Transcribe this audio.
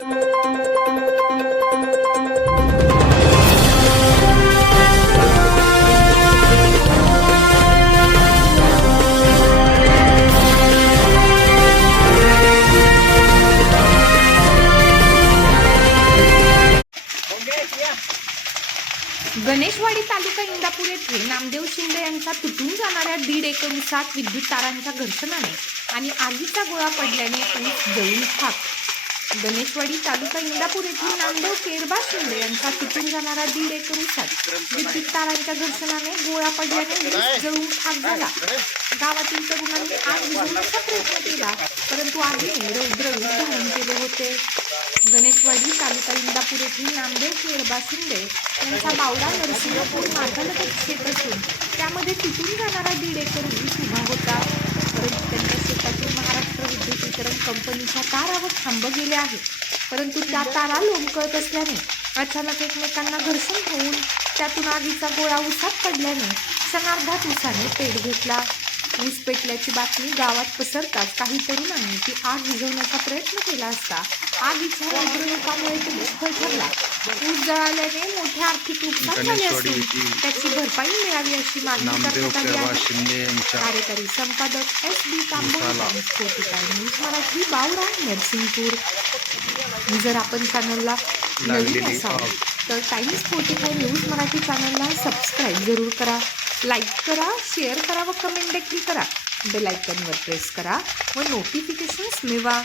गणेशवाडी तालुका इंदापूर येथे नामदेव शिंदे यांचा तुटून जाणाऱ्या दीड एकर उसात विद्युत तारांच्या घर्षणाने आणि आगीचा गोळा पडल्याने ऊस जळून खाक गणेशवाडी तालुका इंदापूर येथील नामदेव केरबा शिंदे यांचा तुटून जाणारा दीड एकर ऊसात विद्युत तारांच्या घर्षणाने गोळा पडल्याने जळून खाक झाला. गावातील तरुणांनी आग विझवण्याचा प्रयत्न केला परंतु आगीने रौद्र रूप धारण केले होते. गणेशवाडी तालुका इंदापूर येथील नामदेव केरबा शिंदे यांचा बावडा नरसिंहपूर मार्गालगत शेत असून त्यामध्ये तुटून जाणारा दीड एकर ऊस उभा होता परंतु त्यांच्या शेतातून महाराष्ट्र विद्युत वितरण कंपनीच्या तारा व खांब गेले आहेत. परंतु त्या तारा लोंबकळत असल्याने अचानक एकमेकांना घर्षण होऊन त्यातून आगीचा गोळा उसात पडल्याने क्षणार्धात उसाने पेट घेतला. ऊस पेटल्याची बातमी गावात पसरताच काही तरुणांनी ती आग विझवण्याचा प्रयत्न केला असता आगीच्या रौद्ररूपामुळे तो निष्फळ ठरला. ऊस जळाल्याने मोठे आर्थिक नुकसान झाले असून त्याची भरपाई मिळावी अशी मागणी करण्यात आली आहे. कार्यकारी संपादक एस बी उसाला. न्यूज मराठी बावडा नरसिंगपूर जर आपण चॅनलला नवीन असाल आग. तर times forty five news Marathi चॅनलला सबस्क्राईब जरूर करा. लाईक करा शेअर करा व कमेंट देखील करा. बेल आयकनवर प्रेस करा व नोटिफिकेशन्स मिळवा.